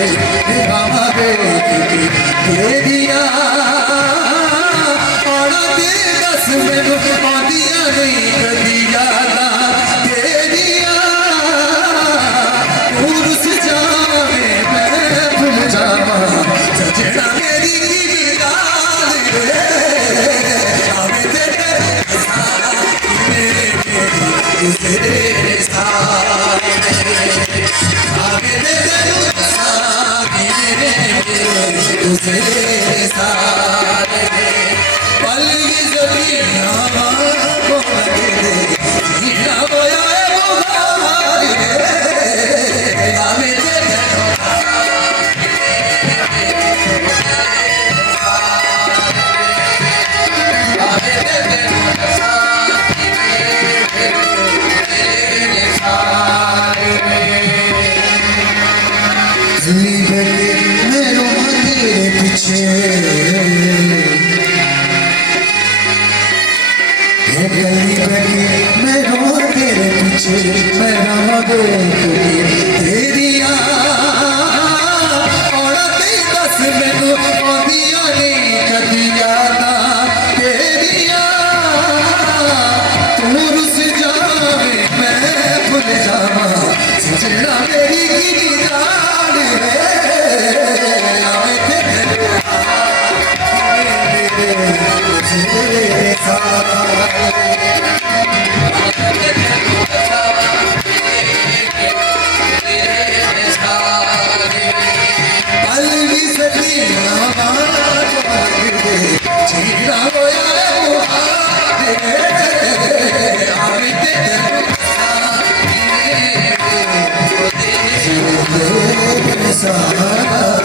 निभावे तेरिया और तेरे दस मैनू आदिया नहीं कदी यादा तेरिया तू रुस जावे मैं भूल जावा सजना मेरी की गाल आवे तेरे साथ आगे तेरे साथ पल की ज़मीना को लगे जीना बोया बुखार आगे तेरे गली बैठे मेरो तेरे पीछे गली बैठे मेरो तेरे पीछे मेरा मगो तेरिया और तेरी दस मैनू आदिया नहीं कदी यादा तेरिया तू रुस जावे मैं भूल जावा सजना मेरी की जान तेरे साथ अलवी सदीना जीना बोया आवे तेरे साथ